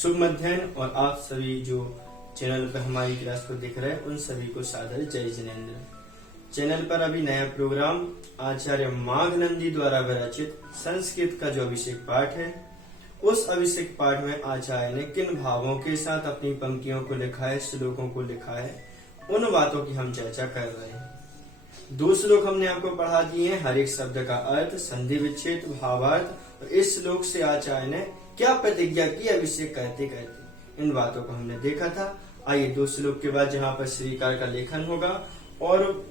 शुभ मध्याह्न। और आप सभी जो चैनल पर हमारी क्लास को देख रहे हैं उन सभी को सादर जय जिनेन्द्र। चैनल पर अभी नया प्रोग्राम आचार्य माघनंदी द्वारा विरचित संस्कृत का जो अभिषेक पाठ है, उस अभिषेक पाठ में आचार्य ने किन भावों के साथ अपनी पंक्तियों को लिखा है, श्लोकों को लिखा है, उन बातों की हम चर्चा कर रहे हैं। 2 श्लोक हमने आपको पढ़ा दिए हैं, हर एक शब्द का अर्थ, संधि विच्छेद, भावार्थ। और इस श्लोक से आचार्य ने क्या प्रतिज्ञा की अभिषेक करते करते, इन बातों को हमने देखा था। आइए 2 श्लोक के बाद जहाँ पर श्रीकार का लेखन होगा और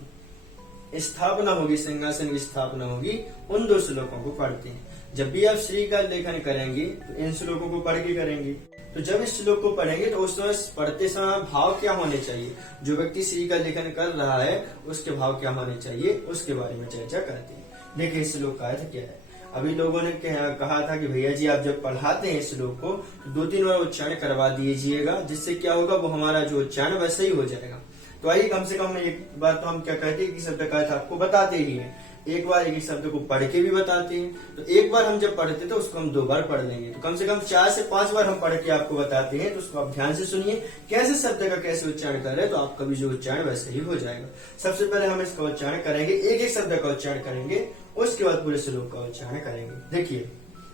स्थापना होगी, सिंहासन की स्थापना होगी, उन 2 श्लोकों को पढ़ते हैं। जब भी आप श्रीकार लेखन करेंगे तो इन श्लोकों को पढ़ के करेंगे। तो जब इस श्लोक को पढ़ेंगे तो उस समय पढ़ते समय भाव क्या होने चाहिए, जो व्यक्ति श्रीकार लेखन कर रहा है उसके भाव क्या होने चाहिए, उसके बारे में चर्चा करते हैं। देखिए इस श्लोक का अर्थ क्या है। अभी लोगों ने कहा था कि भैया जी आप जब पढ़ाते हैं श्लोक को तो 2-3 बार उच्चारण करवा दीजिएगा, जिससे क्या होगा, वो हमारा जो उच्चारण वैसे ही हो जाएगा। तो आइए कम से कम एक बार तो हम क्या कहते हैं कि शब्द का अर्थ आपको बताते ही हैं, एक बार एक शब्द को पढ़ के भी बताते हैं। तो एक बार हम जब पढ़ते तो उसको हम 2 बार पढ़ लेंगे, तो कम से कम 4 से 5 बार हम पढ़ के आपको बताते हैं। तो उसको आप ध्यान से सुनिए, कैसे शब्द का कैसे उच्चारण कर रहे हैं, तो आपका भी जो उच्चारण वैसे ही हो जाएगा। सबसे पहले हम इसका उच्चारण करेंगे, एक एक शब्द का उच्चारण करेंगे, उसके बाद पूरे श्लोक का उच्चारण करेंगे। देखिए,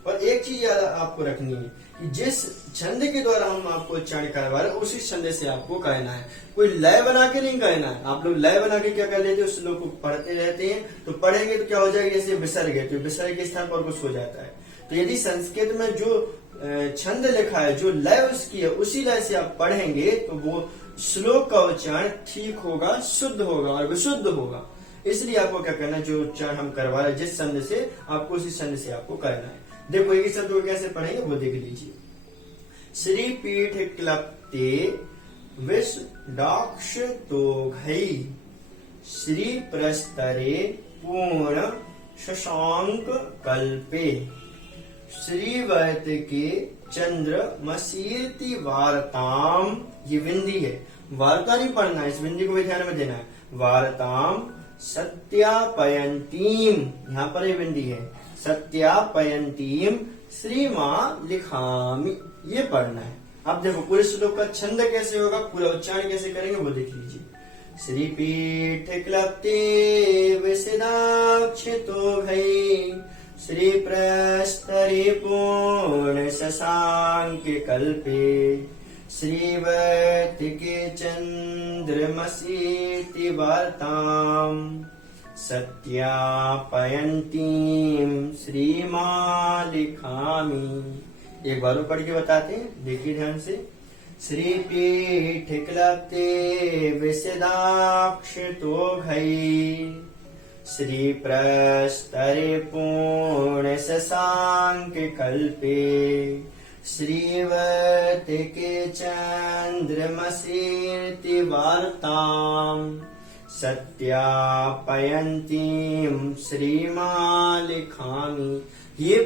और एक चीज याद आपको रखनी है कि जिस छंद के द्वारा हम आपको उच्चारण करवा रहे हैं उसी छंद से आपको कहना है, कोई लय बना के नहीं कहना है। आप लोग लय बना के क्या कर लेते हैं, उस श्लोक को पढ़ते रहते हैं, तो पढ़ेंगे तो क्या हो जाएगा, जैसे विसर्ग है तो विसर्ग के स्थान पर कुछ हो जाता है। तो यदि संस्कृत में जो छंद लिखा है, जो लय उसकी है, उसी लय से आप पढ़ेंगे तो वो श्लोक का उच्चारण ठीक होगा, शुद्ध होगा और विशुद्ध होगा। इसलिए आपको क्या करना है, जो उच्चारण हम करवा रहे हैं जिस छंद से, आपको उसी छंद से आपको करना है। देखो एक शब्द को कैसे पढ़ेंगे वो देख लीजिए। श्री पीठ क्लप्ते विषडाक्ष तोघै श्री प्रस्तरे पूर्ण शशांक कल्पे श्रीवर्त के चंद्र मसीति वार्ताम। ये विंदी है, वार्ता नहीं पढ़ना है, इस विंदी को भी ध्यान में देना है। वार्ताम सत्यापयंतीम, यहाँ पर ये विंदी है, सत्यापयंतीम श्रीमां लिखामि, ये पढ़ना है। अब देखो पूरे श्लोक का छंद कैसे होगा, पूरा उच्चारण कैसे करेंगे वो देख लीजिए। श्री पीठ क्लप्ते विषदाक्षितो भई श्री प्रस्तरे पूर्ण शशांक कल्पे श्रीवर्त के चंद्रमसीति वार्ताम सत्यापयंतीम श्रीमां लिखामि। एक बार पढ़ के बताते हैं, देखिए ध्यान से। श्री पीठ क्लप्ते विषदाक्षितोघै श्री प्रस्तरे पूर्ण शशांक कल्पे श्रीवर्त के चंद्रमसीति वार्ताम सत्यापयंतीम श्रीमां लिखामि। ये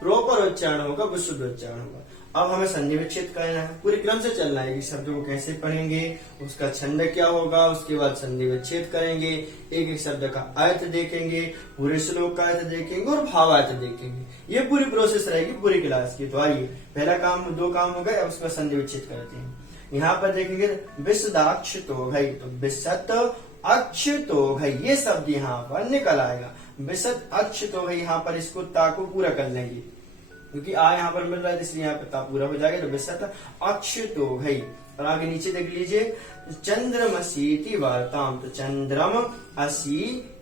प्रॉपर उच्चारण होगा, विशुद्ध उच्चारण होगा। अब हमें संधि विच्छेद करना है, पूरे क्रम से चलना है कि शब्द को कैसे पढ़ेंगे, उसका छंद क्या होगा, उसके बाद संधि विच्छेद करेंगे, एक एक शब्द का अर्थ देखेंगे, पूरे श्लोक का अर्थ देखेंगे और भावार्थ देखेंगे। ये पूरी प्रोसेस रहेगी पूरी क्लास की। तो आइए पहला काम, 2 काम हो गए, अब उसका संधि विच्छेद करते हैं। यहाँ पर देखेंगे विषदाक्ष तोघै, तो विषत अक्ष तोघै, ये शब्द यहाँ पर निकल आएगा। विषत अक्ष तोघै, यहाँ पर इसको ता को पूरा कर लेंगे क्योंकि आ यहाँ पर मिल रहा है, इसलिए यहाँ पर ता पूरा हो जाएगा। तो विषत अक्ष तोघै, और आगे नीचे देख लीजिए चंद्रमसीति वार्ताम, तो चंद्रम असी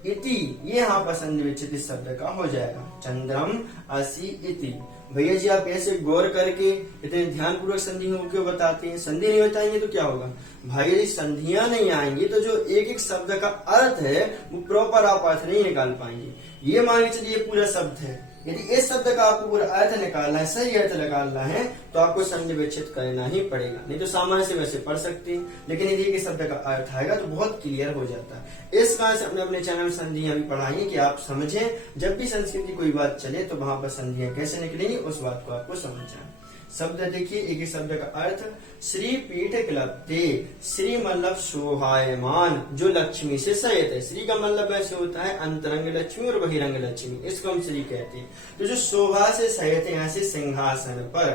इति, ये यहाँ पर संधि विच्छेद इस शब्द का हो जाएगा, चंद्रम असी इति। भैया जी आप ऐसे गौर करके इतने ध्यान पूर्वक संधि हो क्यों बताते हैं, संधि नहीं बताएंगे तो क्या होगा भाई, यदि संधियां नहीं आएंगी तो जो एक एक शब्द का अर्थ है वो प्रॉपर आप अर्थ नहीं निकाल पाएंगे। ये मान के चलिए पूरा शब्द है, यदि इस शब्द का आपको पूरा अर्थ निकालना है, सही अर्थ निकालना है, तो आपको संधि विच्छेद करना ही पड़ेगा। नहीं तो सामान्य से वैसे पढ़ सकते हैं, लेकिन यदि एक शब्द का अर्थ आएगा तो बहुत क्लियर हो जाता है। इस कारण से अपने चैनल में संधियां भी पढ़ाइए कि आप समझें, जब भी संस्कृत की कोई बात चले तो वहां पर संधियां कैसे निकलेंगी उस बात को आपको समझ जाए। शब्द देखिए, एक ही शब्द का अर्थ श्री पीठ क्लप्ते। श्री मतलब शोभायमान, जो लक्ष्मी से सहित है। श्री का मतलब ऐसे होता है अंतरंग लक्ष्मी और बहिरंग लक्ष्मी, इसको हम श्री कहते हैं। तो जो शोभा से सहित है, यहाँ से सिंहासन पर,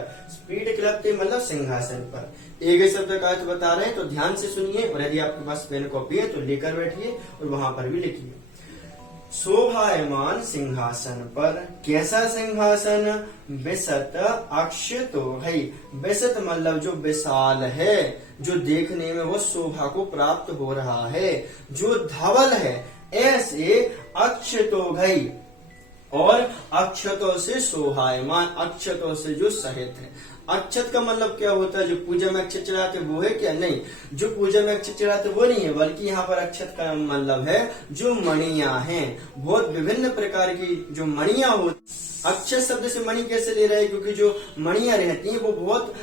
पीठ क्लप्ते मतलब सिंहासन पर। एक ही शब्द का अर्थ बता रहे हैं, तो ध्यान से सुनिए, और यदि आपके पास पेन कॉपी है तो लेकर बैठिए और वहां पर भी लिखिए। शोभायमान सिंहासन पर, कैसा सिंहासन? विशत अक्षतो है। विशत मतलब जो विशाल है, जो देखने में वो शोभा को प्राप्त हो रहा है, जो धवल है, ऐसे अक्षतो है, और अक्षतों से शोभायमान, अक्षतों से जो सहित है। अक्षत का मतलब क्या होता है? जो पूजा में अक्षत चढ़ाते वो है क्या? नहीं, जो पूजा में अक्षत चढ़ाते वो नहीं है, बल्कि यहाँ पर अक्षत का मतलब है जो मणियां हैं, बहुत विभिन्न प्रकार की जो मणियां होती। अक्षत शब्द से मणि कैसे ले रहे हैं? क्योंकि जो मणियां रहती हैं वो बहुत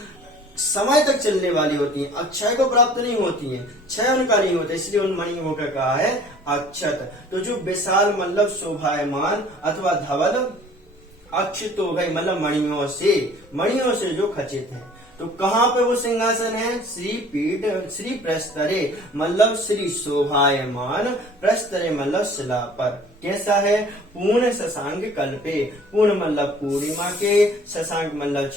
समय तक चलने वाली होती हैं, अक्षय को प्राप्त नहीं होती हैं, क्षय उनका नहीं होता, इसलिए उन मणियों का कहा है अक्षत। तो जो विशाल मतलब शोभायमान अथवा धवल, अक्षतो भाई मतलब मणियों से जो खचित है। तो कहाँ पे वो सिंहासन है? श्री पीठ, श्री प्रस्तरे मतलब श्री शोभायमान, प्रस्तरे मतलब शिला पर। कैसा है? पूर्ण शशांक कल्पे, पूर्ण मतलब पूर्णिमा के, शशांक मतलब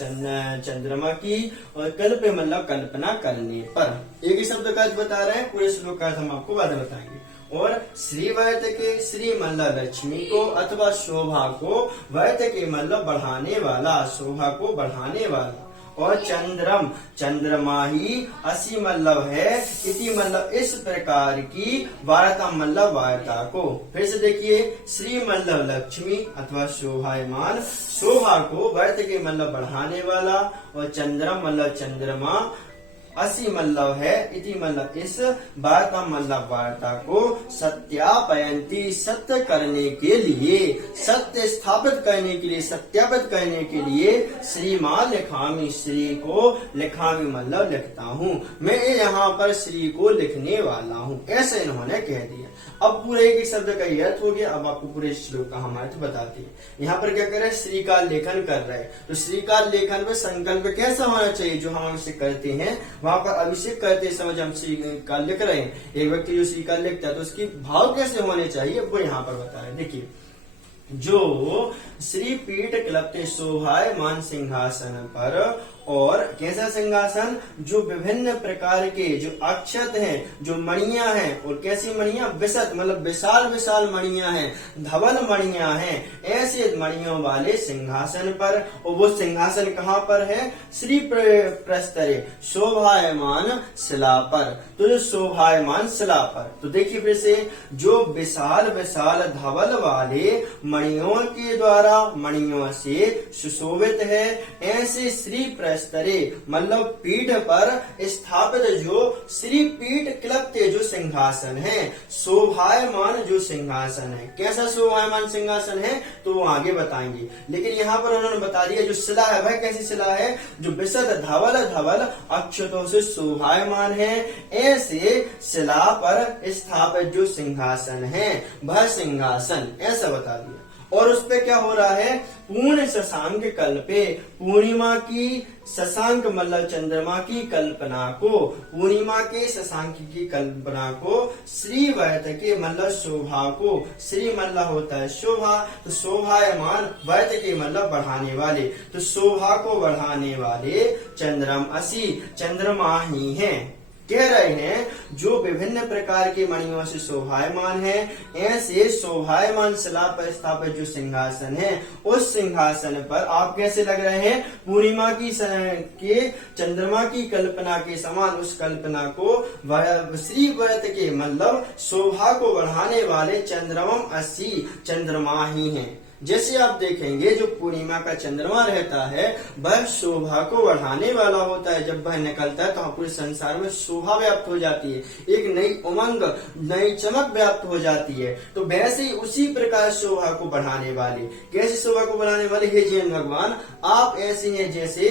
चंद्रमा की, और कल्पे मतलब कल्पना करने पर। एक ही शब्द का अर्थ बता रहे हैं, पूरे श्लोक का अर्थ हम आपको बाद में बताएंगे। और श्री वैत के, श्री मतलब लक्ष्मी को अथवा शोभा को, वैत के मतलब बढ़ाने वाला, शोभा को बढ़ाने वाला। और चंद्रम, चंद्रमा ही, असी मतलब है, इति मतलब इस प्रकार की, वार्ता मतलब वार्ता को। फिर से देखिए, श्री मतलब लक्ष्मी अथवा शोभायमान, शोभा को, वैत के मतलब बढ़ाने वाला, और चंद्रम मतलब चंद्रमा, असी मतलब है, इति मतलब इस, वार्ता मतलब वार्ता को, सत्यापयंती सत्य करने के लिए, सत्य स्थापित करने के लिए, सत्यापित करने के लिए, श्रीमान लिखामी, श्री को लिखामी मतलब लिखता हूँ, मैं यहाँ पर श्री को लिखने वाला हूँ, ऐसे इन्होंने कह दिया। अब पूरे एक शब्द का ये अर्थ हो गया। अब आपको पूरे श्लोक का हम अर्थ बताते हैं। यहाँ पर क्या कर रहे हैं? श्री का लेखन कर रहे हैं। तो श्री का लेखन में संकल्प कैसा होना चाहिए? जो हम अभिषेक करते हैं, वहां पर अभिषेक करते समय हम श्री का लिख रहे हैं, एक व्यक्ति जो श्री का लिखता है तो उसकी भाव कैसे होने चाहिए वो यहाँ पर बता रहे हैं। देखिए, जो श्री पीठ क्लप्ते शोभायमान सिंहासन पर, और कैसा सिंहासन? जो विभिन्न प्रकार के जो अक्षत हैं, जो मणियां हैं, और कैसी मणियां? विशत मतलब विशाल विशाल मणियां हैं, धवल मणियां हैं, ऐसे मणियों वाले सिंहासन पर। और वो सिंहासन कहाँ पर है? श्री प्रस्तरे, शोभायमान शिला पर। तो जो शोभायमान शिला पर, तो देखिए फिर से, जो विशाल विशाल धवल वाले मणियों के द्वारा, मणियों से सुशोभित है, ऐसे श्री प्रस्तरे मतलब पीठ पर स्थापित जो श्री पीठ क्लप्ते जो सिंहासन है, शोभायमान जो सिंहासन है। कैसा शोभायमान सिंहासन है तो वो आगे बताएंगे, लेकिन यहाँ पर उन्होंने बता दिया जो शिला है वह कैसी शिला है? जो विशद धवल धवल अक्षतों से शोभायमान है, ऐसे शिला पर स्थापित जो सिंहासन है वह सिंहासन, ऐसा बता दिया। और उस पे क्या हो रहा है? पूर्ण शशांक कल्पे, पूर्णिमा की, शशांक मतलब चंद्रमा की कल्पना को, पूर्णिमा के शशांक की कल्पना को, श्री वैत के मतलब शोभा को, श्री मतलब होता है शोभा, तो शोभायमान, वैत के मतलब बढ़ाने वाले, तो शोभा को बढ़ाने वाले चंद्रम असी, चंद्रमा ही हैं। कह रहे हैं जो विभिन्न प्रकार के मणियों से शोभायमान है, ऐसे शोभायमान शिला पर स्थापित जो सिंहासन है, उस सिंहासन पर आप कैसे लग रहे हैं? पूर्णिमा की के चंद्रमा की कल्पना के समान, उस कल्पना को वह श्री व्रत के मतलब शोभा को बढ़ाने वाले चंद्रमम असी, चंद्रमा ही हैं। जैसे आप देखेंगे जो पूर्णिमा का चंद्रमा रहता है वह शोभा को बढ़ाने वाला होता है। जब वह निकलता है तो पूरे संसार में शोभा व्याप्त हो जाती है, एक नई उमंग, नई चमक व्याप्त हो जाती है। तो वैसे ही उसी प्रकार शोभा को बढ़ाने वाले, कैसे शोभा को बढ़ाने वाले? हे जैन भगवान, आप ऐसे हैं जैसे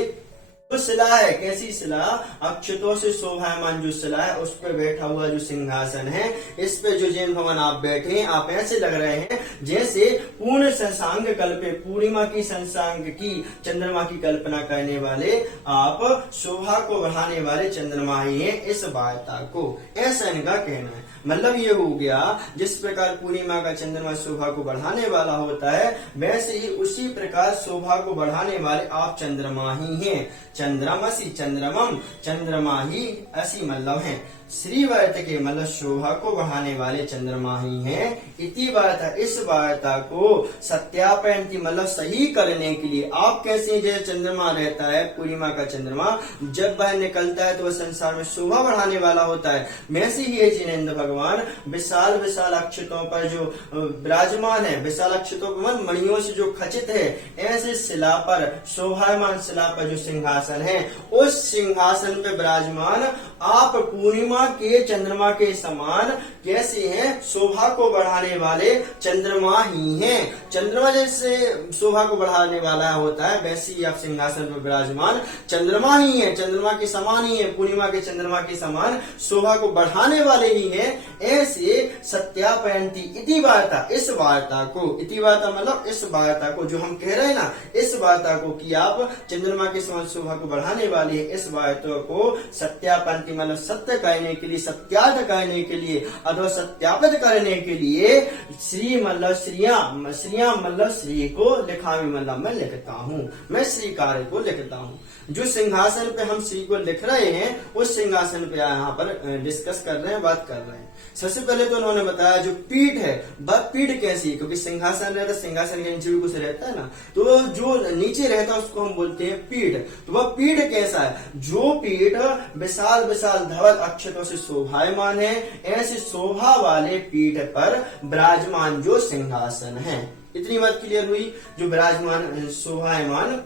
जो शिला है, कैसी शिला? अक्षतों से शोभायमान जो शिला है, उस पर बैठा हुआ जो सिंहासन है, इस पे जो जैन भगवान आप बैठे हैं, आप ऐसे लग रहे हैं जैसे पूर्ण शशांक कल्पे, पूर्णिमा की शशांक की चंद्रमा की कल्पना करने वाले, आप शोभा को बढ़ाने वाले चंद्रमा ही हैं इस वार्ता को, ऐसा इनका कहना है। मतलब ये हो गया, जिस प्रकार पूर्णिमा का चंद्रमा शोभा को बढ़ाने वाला होता है, वैसे ही उसी प्रकार शोभा को बढ़ाने वाले आप चंद्रमा ही हैं। चंद्रमसी, चंद्रमम, चंद्रमा ही असी मतलब है। श्री वार्ता के मतलब शोभा को बढ़ाने वाले चंद्रमा ही हैं। इति वार्ता, इस वार्ता को सत्यापयंती मतलब सही करने के लिए, आप कैसे जैसे चंद्रमा रहता है, पूर्णिमा का चंद्रमा जब वह निकलता है तो वह संसार में शोभा बढ़ाने वाला होता है, वैसे ही ये जिनेन्द्र भगवान विशाल विशाल अक्षतों पर जो विराजमान है, विशाल अक्षतों पर मणियों से जो खचित है, ऐसे शिला पर, शोभायमान शिला पर जो सिंहासन है, उस सिंहासन पर विराजमान आप पूर्णिमा के चंद्रमा के समान कैसे हैं? शोभा को बढ़ाने वाले चंद्रमा ही हैं। चंद्रमा जैसे शोभा को बढ़ाने वाला होता है, वैसे ही आप सिंहासन पर विराजमान चंद्रमा ही हैं, चंद्रमा के समान ही है, पूर्णिमा के चंद्रमा के समान शोभा को बढ़ाने वाले ही हैं। ऐसे सत्यापयंती इति वार्ता, इस वार्ता को, इति वार्ता मतलब इस वार्ता को, जो हम कह रहे हैं ना, इस वार्ता को कि आप चंद्रमा के समान शोभा को बढ़ाने वाले हैं, इस वार्ता को सत्यापयंती मतलब सत्य कहने के लिए, सत्यार्थ कहने के लिए अथवा सत्यापित करने के लिए, श्री मतलब श्रिया, श्रिया मतलब श्री को, लिखामी मतलब मैं लिखता हूँ, मैं श्री कार्य को लिखता हूँ। जो सिंहासन पे हम श्री को लिख रहे हैं, उस सिंहासन पे यहाँ पर डिस्कस कर रहे हैं, बात कर रहे हैं। सबसे पहले तो उन्होंने बताया जो पीठ है, वह पीठ कैसी है, क्योंकि सिंहासन रहता है, सिंहासन के नीचे भी कुछ रहता है ना, तो जो नीचे रहता है उसको हम बोलते हैं पीठ। तो वह पीठ कैसा है? जो पीठ विशाल विशाल धवल अक्षतों से शोभायमान है, ऐसे शोभा वाले पीठ पर विराजमान जो सिंहासन है। इतनी बात क्लियर हुई। जो विराजमान शोभायमान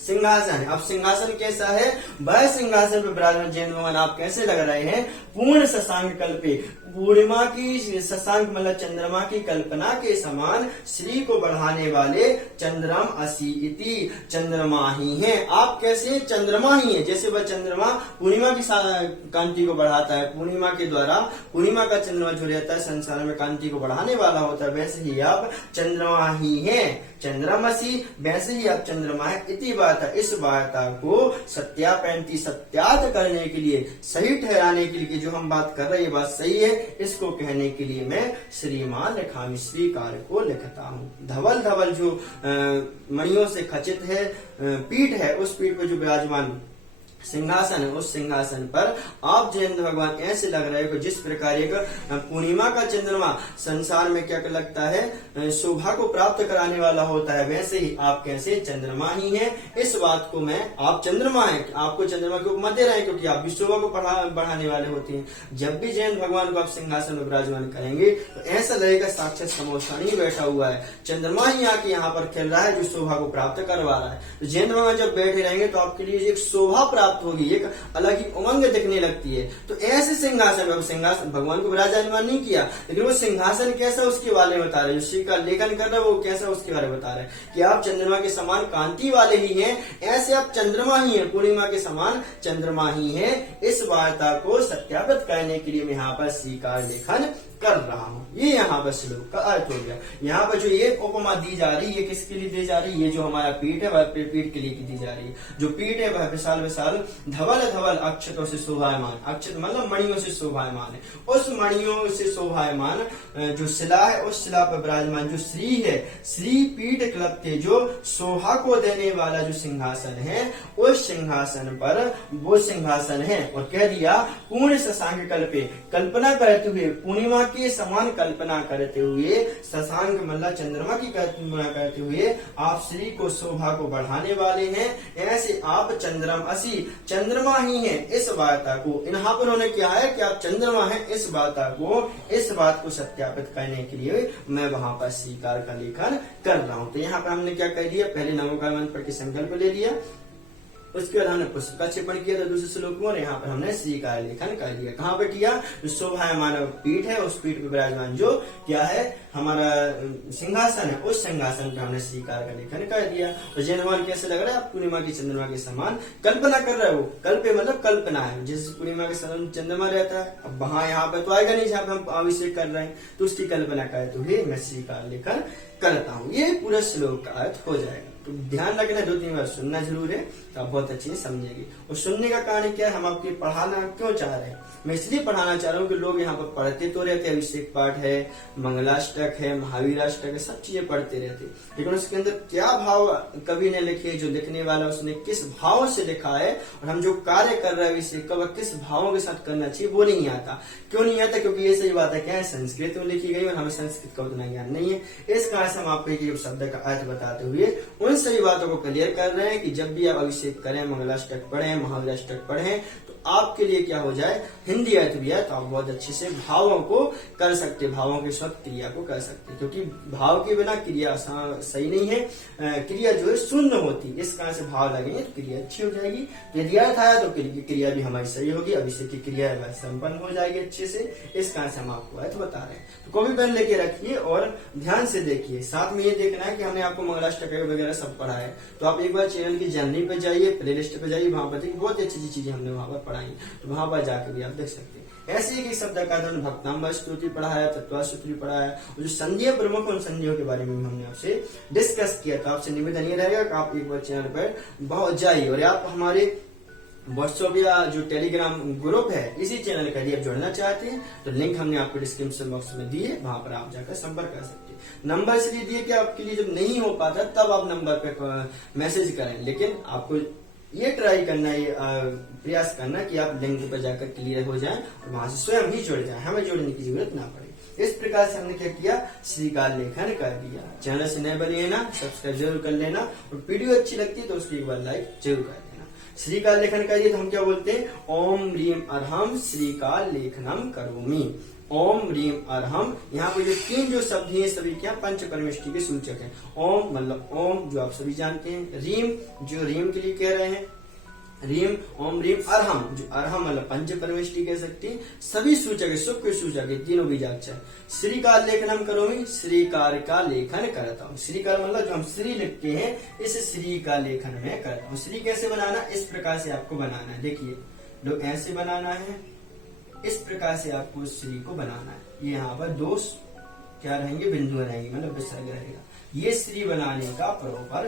सिंहासन है। अब सिंहासन कैसा है? वह सिंहासन पर विराजमान जैन भगवान आप कैसे लग रहे हैं? पूर्ण शशांक कल्पे, पूर्णिमा की शशांक मतलब चंद्रमा की कल्पना के समान श्री को बढ़ाने वाले चंद्रम असी इति, चंद्रमा ही हैं। आप कैसे? चंद्रमा ही है। जैसे वह चंद्रमा पूर्णिमा की कांति को बढ़ाता है, पूर्णिमा के द्वारा, पूर्णिमा का चंद्रमा जो रहता है संसार में कांति को बढ़ाने वाला होता है, वैसे ही आप चंद्रमा ही हैं, चंद्रमसी, वैसे ही आप चंद्रमा है। इति वार्ता, इस वार्ता को सत्यापयंती सत्यार्थ करने के लिए, सही ठहराने के लिए, जो हम बात कर रहे हैं ये बात सही है, इसको कहने के लिए मैं श्रीमान लिखामी श्री कार्य को लिखता हूँ। धवल धवल जो मणियों से खचित है पीठ है, उस पीठ पर जो विराजमान सिंहासन है, उस सिंहासन पर आप जयेंद्र भगवान ऐसे लग रहे हो जिस प्रकार एक पूर्णिमा का चंद्रमा संसार में क्या लगता है, शोभा को प्राप्त कराने वाला होता है, वैसे ही आप कैसे चंद्रमा ही हैं। इस बात को मैं, आप चंद्रमा हैं, आपको चंद्रमा के उपमा दे रहे हैं क्योंकि आप भी शोभा को बढ़ाने वाले होते हैं। जब भी जयेंद्र भगवान को आप सिंहासन में विराजमान करेंगे तो ऐसा लगेगा साक्षात समोसान ही बैठा हुआ है, चंद्रमा ही आके यहाँ पर खेल रहा है जो शोभा को प्राप्त करवा रहा है। तो जयेंद्र भगवान जब बैठे रहेंगे तो आपके लिए एक शोभा प्राप्त होगी, एक अलग ही उमंग दिखने लगती है। तो ऐसे सिंहासन, सिंहासन भगवान को विराजमान नहीं किया, लेकिन वो सिंहासन कैसा उसके बारे में बता रहे, श्री का लेखन कर रहे वो कैसा उसके बारे में बता रहे कि आप चंद्रमा के समान कांति वाले ही हैं, ऐसे आप चंद्रमा ही हैं, पूर्णिमा के समान चंद्रमा ही हैं। इस वार्ता को सत्यापित करने के लिए मैं यहाँ पर श्री का लेखन कर रहा हूँ। ये यहाँ पर श्लोक का अर्थ हो गया। यहाँ पर जो ये उपमा दी जा रही है, ये किसके लिए दी जा रही है? ये जो हमारा पीठ है वह पीठ के लिए दी जा रही है। जो पीठ है वह विशाल विशाल धवल धवल अक्षतों से शोभायमान, अक्षत मतलब मणियों से शोभायमान है। उस मणियों से शोभायमान जो शिला है, उस शिला पर विराजमान जो श्री है, श्री पीठ क्लब के जो शोभा को देने वाला जो सिंहासन है, उस सिंहासन पर वो सिंहासन है। और कह दिया पूर्ण शशांक कल्पे, कल्पना करते हुए, पूर्णिमा के समान कल्पना करते हुए, शशांक मतलब चंद्रमा की कल्पना करते हुए आप श्री को शोभा को बढ़ाने वाले हैं। ऐसे आप चंद्रम असी, चंद्रमा ही हैं। इस वार्ता को यहाँ पर उन्होंने क्या है कि आप चंद्रमा हैं, इस वार्ता को, इस बात को सत्यापित करने के लिए मैं वहां पर स्वीकार का लेखन कर रहा हूँ। तो यहाँ पर हमने क्या कह दिया? पहले नमोकार मंत्र के संकल्प ले लिया, उसके बाद हमने पुष्प का क्षेपण किया था दूसरे श्लोक में, और यहाँ पर हमने श्री का लेखन कर दिया। कहाँ पे किया? जो शोभायमान पीठ है उस पीठ पे विराजमान जो क्या है हमारा सिंहासन है, उस सिंहासन पे हमने श्रीकार का लेखन कर दिया। और जैन भगवान कैसे लग रहा है? आप पूर्णिमा की चंद्रमा के समान कल्पना कर रहे हो। कल्पे मतलब कल्पना है, जिस पूर्णिमा के समान चंद्रमा रहता है, अब वहां यहाँ पे तो आएगा नहीं जहाँ पे हम अभिषेक कर रहे हैं, तो उसकी कल्पना करे तो ही मैं श्रीकार लेखन करता हूँ। ये पूरा श्लोक का अर्थ हो जाएगा। तो ध्यान रखना, 2-3 बार सुनना जरूर है, तो आप बहुत अच्छे से समझेंगे। और सुनने का कारण क्या है? हम आपके पढ़ाना क्यों चाह रहे हैं? मैं इसलिए पढ़ाना चाह रहा हूँ कि लोग यहाँ पर पढ़ते तो रहते, अभिषेक पाठ है, मंगलाष्टक है, महावीराष्टक है, सब चीजें पढ़ते रहते, लेकिन उसके अंदर क्या भाव कभी ने लिखे, जो लिखने वाला उसने किस भाव से लिखा है, और हम जो कार्य कर रहे हैं अभिषेक का, वह किस भावों के साथ करना चाहिए, वो नहीं आता। क्यों नहीं आता? क्योंकि ये सही बात है, क्या है, संस्कृत में लिखी गई और हमें संस्कृत का उतना ज्ञान नहीं है। इस कारण से हम आपको एक शब्द का अर्थ बताते हुए उन सही बातों को क्लियर कर रहे हैं कि जब भी आप अभिषेक करें, मंगलाष्टक पढ़ें, महावीराष्टक पढ़ें, तो आपके लिए क्या हो जाए, हिंदी अर्थ भी है, तो आप बहुत अच्छे से भावों को कर सकते, भावों के साथ क्रिया को कर सकते, क्योंकि भाव के बिना क्रिया सही नहीं है, क्रिया जो है शून्य होती। इस कारण से भाव लगेंगे तो क्रिया अच्छी हो जाएगी। यदि अर्थ आया तो क्रिया भी हमारी सही होगी, अभिषेक की क्रिया संपन्न हो जाएगी अच्छे से। इस कारण से हम आपको अर्थ बता रहे हैं। तो कॉपी पेन लेके रखिए और ध्यान से देखिए। साथ में ये देखना है कि हमने आपको मंगलाष्टक वगैरह सब पढ़ा है, तो आप एक बार चैनल की जर्नी पे जाइए, प्लेलिस्ट पे जाइए, वहां पर देखिए बहुत अच्छी चीजें हमने वहां पर पढ़ाई, तो वहां पर जाकर भी आप देख सकते हैं। ऐसे ही शब्द का भक्तांबर स्तुति पढ़ाया, तत्वास्तुति पढ़ाया, और जो संधियां प्रमुख उन संधियों के बारे में हमने आपसे डिस्कस किया। तो आपसे निवेदन ये रहेगा कि आप एक बार चैनल पर बहुत जाइए, और आप हमारे व्हाट्सएप या जो टेलीग्राम ग्रुप है इसी चैनल का यदि आप जुड़ना चाहते हैं तो लिंक हमने आपको डिस्क्रिप्शन बॉक्स में दिए, वहां पर आप जाकर संपर्क कर सकते हैं। नंबर इसलिए दिए कि आपके लिए जब नहीं हो पाता तब आप नंबर पे मैसेज करें, लेकिन आपको ये ट्राई करना, ये प्रयास करना कि आप लिंक पर जाकर क्लियर हो जाएं और वहां से स्वयं ही जुड़ जाएं, हमें जोड़ने की जरूरत ना पड़े। इस प्रकार से हमने क्या किया, श्रीकार लेखन कर दिया। चैनल से नए बनिए ना, सब्सक्राइब जरूर कर लेना, और वीडियो अच्छी लगती है तो उसकी एक बार लाइक जरूर कर देना। श्रीकार लेखन करिए तो हम क्या बोलते हैं, ओम ह्रीम अरहम श्रीकार लेखनम करोमि। ओम ह्रीम अरहम, यहाँ पर जो 3 जो शब्द हैं सभी क्या पंच परमेष्टि के सूचक हैं। ओम मतलब ओम जो आप सभी जानते हैं, रीम जो रीम के लिए कह रहे हैं, रीम ओम रीम अरहम जो अरहम मतलब पंच परमेष्टि कह सकते हैं, सभी सूचक है, सुख के सूचक है, तीनों बीजाक्षर। श्रीकार लेखनम करोमि, श्रीकार का लेखन करता हूँ। श्रीकार मतलब जो हम श्री लिखते हैं, इस श्री का लेखन में करता हूँ। श्री कैसे बनाना, इस प्रकार से आपको बनाना है। देखिए लोग ऐसे बनाना है, इस प्रकार से आपको श्री को बनाना है। ये यहाँ पर 2 क्या रहेंगे, बिंदु रहेंगे, मतलब विसर्ग रहेगा। ये श्री बनाने का प्रॉपर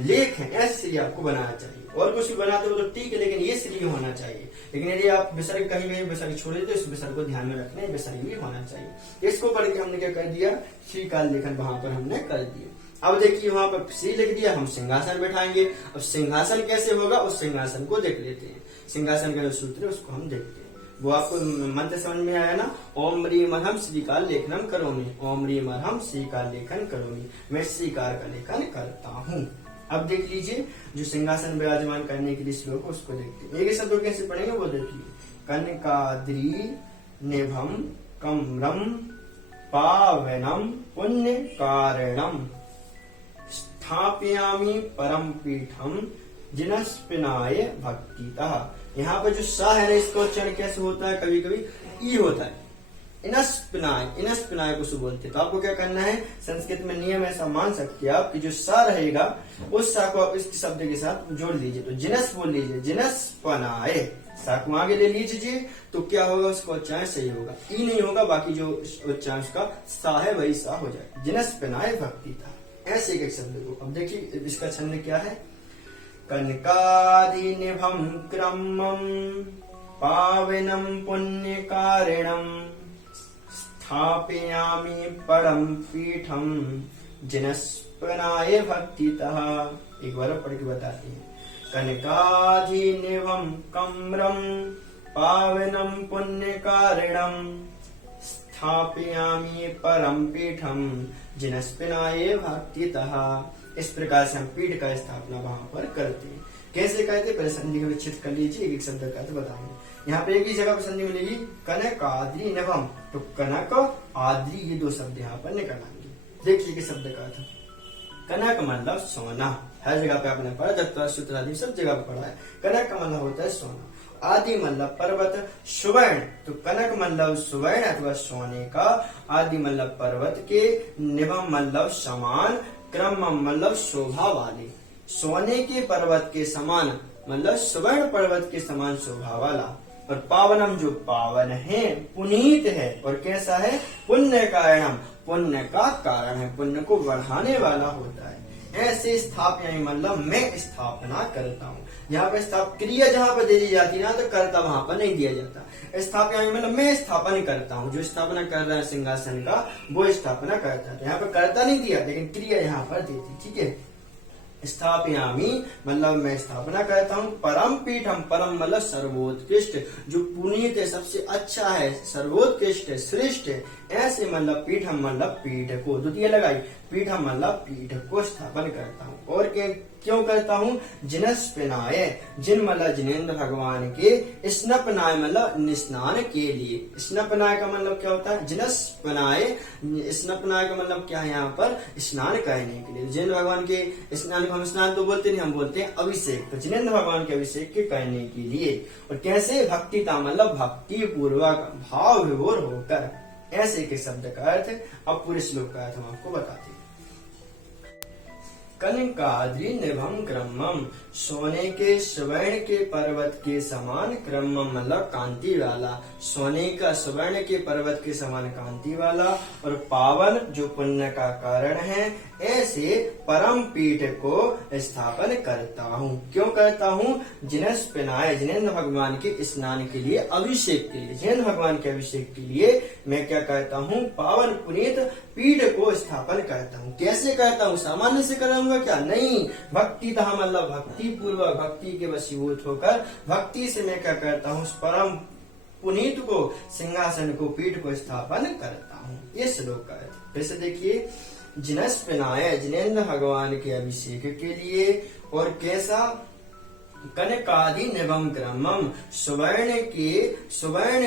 लेख है, ऐसे श्री आपको बनाना चाहिए। और कुछ भी बनाते हो तो ठीक है, लेकिन ये श्री होना चाहिए। लेकिन यदि आप विसर्ग कहीं भी विसर्ग छोड़े तो इस विसर्ग को ध्यान में रखना है, विसर्ग भी होना चाहिए। इसको पढ़ के हमने क्या कर दिया, श्रीकार लेखन वहां पर हमने कर दिया। अब देखिए वहां पर श्री लिख दिया, हम सिंहासन बैठाएंगे। अब सिंहासन कैसे होगा, उस सिंहासन को देख लेते हैं। सिंहासन का जो सूत्र है उसको हम देखते हैं। वो आपको मंत्र समझ में आया ना, ओम ह्रीम अरहम श्रीकार लेखनम करोमि। ओम ह्रीम अरहम श्रीकार लेखन करोमि, मैं श्रीकार का लेखन करता हूँ। अब देख लीजिए जो सिंहासन विराजमान करने के लिए श्लोक उसको देखते हैं। एक शब्द कैसे पढ़ेंगे वो देखिए, कनकाद्रि निभम कमरम पावनम पुण्य कारणम स्थापयामि परम पीठम जिनस्पिनाय भक्तितः। यहाँ पर जो सा है ना, इसका उच्चारण कैसे होता है, कभी कभी ई होता है, इनस्पिनाय, इनस्पिनाय को बोलते हैं। तो आपको क्या करना है, संस्कृत में नियम ऐसा मान सकते हैं आप कि जो सा रहेगा उस सा को आप इस शब्द के साथ जोड़ लीजिए, तो जिनस बोल लीजिए, जिनस्पनाय। सा को आगे ले लीजिए तो क्या होगा, उसका उच्चारण सही होगा, ई नहीं होगा, बाकी जो उच्चारण उसका सा है वही सा हो जाएगा, जिनस्पिनाय भक्तितः। ऐसे एक शब्द को अब देखिए इसका छंद क्या है, कनकादिनिभं क्रमं पावनं पुण्यकारिणं स्थापयामि परम पीठम जिनस्पनाय भक्तितः। एक बार पढ़ के बताते हैं, कनकादिनिभं कमरं पावनं पुण्यकारिणं स्थापयामि परम पीठम जिनस्पनाय भक्तितः। इस प्रकार से हम पीठ का स्थापना वहां पर करते हैं। कैसे कहते, पहले संधि को विच्छेद कर लीजिए, एक एक शब्द का तो बताएंगे। यहाँ पे एक ही जगह पर संधि मिलेगी, कनक आद्री नभम, तो कनक आद्री ये 2 शब्द यहाँ पर निकल आएंगे। देखिए कि शब्द का था, कनक मतलब सोना, हर जगह पे आपने पढ़ा, दत्ता सूत्र आदि सब जगह पे पढ़ा है। कनक का मतलब होता है सोना। आदि मतलब पर्वत, सुवर्ण तो कनक मतलब सुवर्ण अथवा सोने का, आदि मतलब पर्वत के, निभम मतलब समान, क्रम मतलब शोभा वाले। सोने के पर्वत के समान मतलब सुवर्ण पर्वत के समान शोभा वाला। और पावनम जो पावन है, पुनीत है और कैसा है, पुण्य कारणम पुण्य का कारण है, पुण्य को बढ़ाने वाला होता है। ऐसे स्थापना मतलब मैं स्थापना करता हूँ। यहाँ पे क्रिया जहाँ पर दे दी जाती है ना तो कर्ता वहां पर नहीं दिया जाता। स्थापना मतलब मैं स्थापन करता हूँ, जो स्थापना कर रहा है सिंहासन का वो स्थापना करता है। यहाँ पे कर्ता नहीं दिया लेकिन क्रिया यहाँ पर देती, ठीक है। स्थापयामी मतलब मैं स्थापना करता हूँ। परम पीठम, परम मतलब सर्वोत्कृष्ट, जो पुनीत है, सबसे अच्छा है, सर्वोत्कृष्ट है, श्रेष्ठ है। ऐसे मतलब पीठम मतलब पीठ को, द्वितीय लगाई, पीठम मतलब पीठ को स्थापन करता हूँ। और क्यों करता हूँ, जिनस्पनाय, जिन मतलब जिनेन्द्र भगवान के, स्नपनाय मतलब स्नान के लिए। स्नपनाय का मतलब क्या होता है, जिनस्पनाय, स्नपनाय का मतलब क्या है, यहाँ पर स्नान करने के लिए। जिनेन्द्र भगवान के स्नान, हम स्नान तो बोलते नहीं, हम बोलते हैं अभिषेक, तो जिनेन्द्र भगवान के अभिषेक के करने के लिए। और कैसे, भक्तिता मतलब भक्ति पूर्वक, भाव विभोर होकर। ऐसे के शब्द का अर्थ। अब पूरे श्लोक का अर्थ हम आपको बताते हैं। कनकाद्रि निभम क्रमम, सोने के स्वर्ण के पर्वत के समान, क्रमम मतलब कांति वाला, सोने का स्वर्ण के पर्वत के समान कांति वाला। और पावन जो पुण्य का कारण है, ऐसे परम पीठ को स्थापन करता हूँ। क्यों करता हूँ, जिनस्पनाय, जिनेन्द्र भगवान के स्नान के लिए, अभिषेक के लिए, जिनेन्द्र भगवान के अभिषेक के लिए मैं क्या करता हूँ, पावन पुनीत पीठ को स्थापन करता हूँ। कैसे करता हूँ, सामान्य से करूंगा क्या, नहीं, भक्ति था मतलब भक्ति पूर्वक, भक्ति के वशीभूत होकर, भक्ति से मैं क्या करता हूँ, परम पुनीत को, सिंहासन को, पीठ को स्थापन करता हूँ। ये श्लोक का अर्थ। वैसे देखिए, जिनस्पनाय, जिनेन्द्र भगवान के अभिषेक के लिए। और कैसा, कनकादि निभम क्रमम, सुवर्ण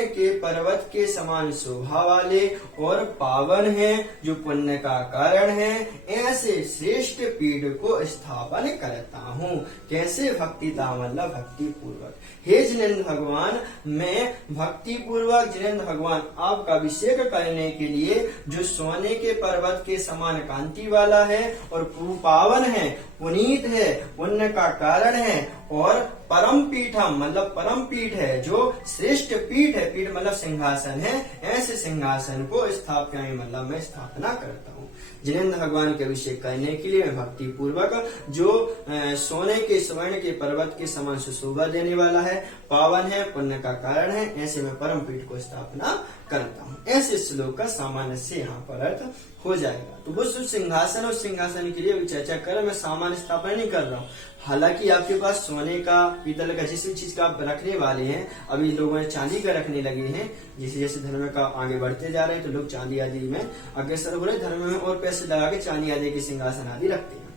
के पर्वत के समान शोभा वाले और पावन है, जो पुण्य का कारण है, ऐसे श्रेष्ठ पीठ को स्थापन करता हूँ। कैसे, भक्तिता मतलब भक्ति पूर्वक। हे जिनेन्द्र भगवान, मैं भक्ति पूर्वक, जिनेन्द्र भगवान आपका अभिषेक करने के लिए, जो सोने के पर्वत के समान कांति वाला है और पावन है, पुनीत है, पुण्य का कारण है, और परम पीठम मतलब परम पीठ है, जो श्रेष्ठ पीठ है, पीठ मतलब सिंहासन है, ऐसे सिंहासन को स्थापना मतलब मैं स्थापना करता हूँ। जिनेन्द्र भगवान के अभिषेक करने के लिए मैं भक्ति पूर्वक, जो सोने के स्वर्ण के पर्वत के समान सुशोभा देने वाला है, पावन है, पुण्य का कारण है, ऐसे मैं परम पीठ को स्थापना करता हूँ। ऐसे श्लोक का सामान्य से यहाँ पर अर्थ हो जाएगा। तो वो सिंहासन और सिंहासन के लिए भी चर्चा कर, मैं सामान्य स्थापना नहीं कर रहा हूँ। हालांकि आपके पास सोने का, पीतल का, जिस चीज का आप रखने वाले हैं, अभी लोगों ने चांदी का रखने लगे हैं। जैसे जैसे धर्म का आगे बढ़ते जा रहे हैं तो लोग चांदी आदि में अग्रसर हो रहे, धर्म में और पैसे लगा के चांदी आदि के सिंहासन आदि रखते हैं।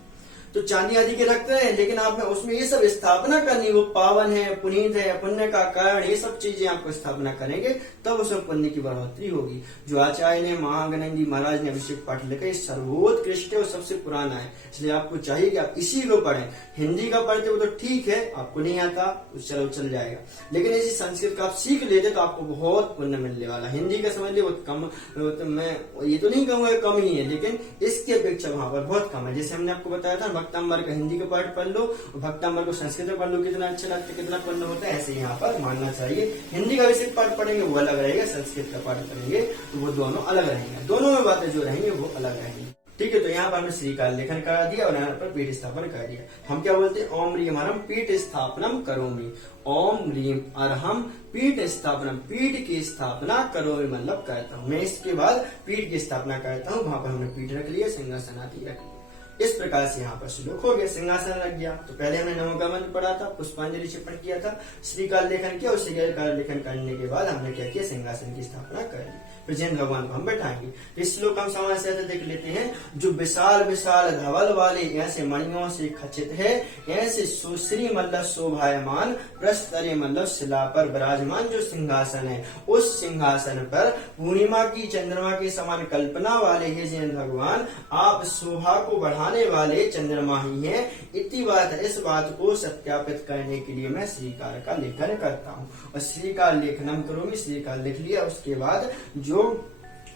तो चांदी आदि के रखते हैं, लेकिन आप में उसमें ये सब स्थापना करनी, वो पावन है, पुनीत है, पुण्य का कारण, ये सब चीजें आपको स्थापना करेंगे, तब उसमें पुण्य की बढ़ोतरी होगी। जो आचार्य ने, महागणेन्द्र महाराज ने अभिषेक पाठ लिखा, सर्वोत्कृष्ट है और सबसे पुराना है, इसलिए आपको चाहिए कि आप इसी को पढ़ें। हिंदी का पढ़ते हो तो ठीक है, आपको नहीं आता चलो चल जाएगा, लेकिन इसी संस्कृत का आप सीख लेते तो आपको बहुत पुण्य मिलने वाला। हिंदी का समझ लिया बहुत कम, तो मैं ये तो नहीं कहूंगा कम ही है, लेकिन इसकी अपेक्षा वहां पर बहुत कम है। जैसे हमने आपको बताया था, भक्तांबर का हिंदी का पाठ पढ़ लो, भक्तांबर को संस्कृत में पढ़ लो, कितना अच्छा लगता है, कितना पुण्य होता है। ऐसे यहाँ पर मानना चाहिए। हिंदी का विषय पाठ पढ़ेंगे वो अलग रहेगा, संस्कृत का पाठ करेंगे तो वो दोनों अलग रहेंगे, दोनों में बातें जो रहेंगी वो अलग रहेंगी। ठीक है, तो यहाँ पर हमने श्री का लेखन करा दिया और यहाँ पर पीठ स्थापन कर दिया। हम क्या बोलते हैं, ओम ह्रीम हरम पीठ स्थापनम करोमि। ओम ह्रीम अरहम पीठ स्थापनम, पीठ की स्थापना करोमि मतलब करता हूँ मैं। इसके बाद पीठ की स्थापना करता हूँ। वहां पर हमने पीठ रख लिया, सिंहासन आदि रख लिया। इस प्रकार से यहाँ पर श्लोक हो गया, सिंहासन रख गया। तो पहले हमने नमो का मंत्र पढ़ा था, पुष्पांजलि चिपण किया था, श्री का लेखन किया, और श्री का लेखन करने के बाद हमने क्या किया, सिंहासन की स्थापना कर ली। फिर जैन भगवान को हम बैठाएंगे। इस श्लोक हम समाज से देख लेते हैं, जो विशाल विशाल धवल वाले ऐसे मणियों से खचित है, ऐसे सुश्री मतलब शोभायमान, प्रस्तरे मतलब शिला पर विराजमान जो सिंहासन है, उस सिंहासन पर पूर्णिमा की चंद्रमा के समान कल्पना वाले हे जैन भगवान, आप शोभा को बढ़ा दिखाने वाले चंद्रमा ही हैं। इतनी बात है, इस बात को सत्यापित करने के लिए मैं श्रीकार का लेखन करता हूँ। और श्रीकार लेखनम करूंगी, श्रीकार लिख लिया, उसके बाद जो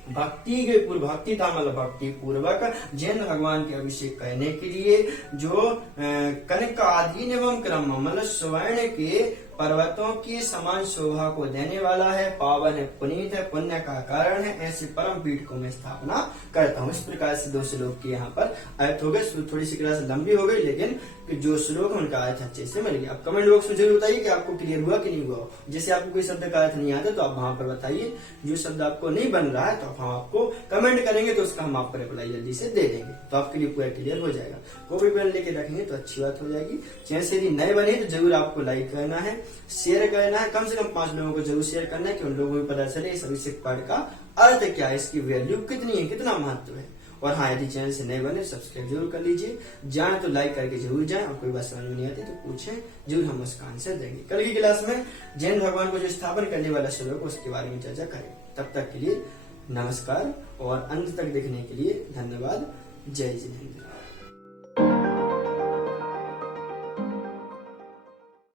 भक्ति के पूर्व, भक्ति था मतलब भक्ति पूर्वक जैन भगवान के अभिषेक करने के लिए जो कनक आदि एवं क्रम मतलब स्वर्ण के पर्वतों की समान शोभा को देने वाला है, पावन है, पुनीत है, पुण्य का कारण है, ऐसे परम पीठ को मैं स्थापना करता हूँ। इस प्रकार से 2 श्लोक के यहाँ पर अर्थ हो गए। थोड़ी सी क्लास लंबी हो गई, लेकिन जो श्लोक है उनका अर्थ अच्छे से मिल गया। आप कमेंट बॉक्स में जरूर बताइए कि आपको क्लियर हुआ कि नहीं हुआ। जैसे आपको कोई शब्द का अर्थ नहीं आता तो आप वहां पर बताइए, जो शब्द आपको नहीं बन रहा है तो हम आपको कमेंट करेंगे तो उसका हम आपको रिप्लाई जल्दी से दे देंगे, तो आपके लिए पूरा क्लियर हो जाएगा। कॉपी पेन लेके रखेंगे तो अच्छी बात हो जाएगी। चैनल से यदि नए बने तो जरूर आपको लाइक करना है, शेयर करना है, कम से कम 5 लोगों को जरूर शेयर करना है कि उन लोगों को भी पता चले इस अभिषेक पाठ का अर्थ क्या है, इसकी वैल्यू कितनी है, कितना महत्व है। और हाँ, यदि चैनल से नए बने सब्सक्राइब जरूर कर लीजिए, जाए तो लाइक करके जरूर जाए, और कोई बात समझ में नहीं आती तो पूछें, जरूर हम उसका आंसर देंगे। कल की क्लास में जैन भगवान को जो स्थापन करने वाला श्लोक उसके बारे में चर्चा करें। तब तक के लिए नमस्कार और अंत तक देखने के लिए धन्यवाद। जय जिनेंद्र।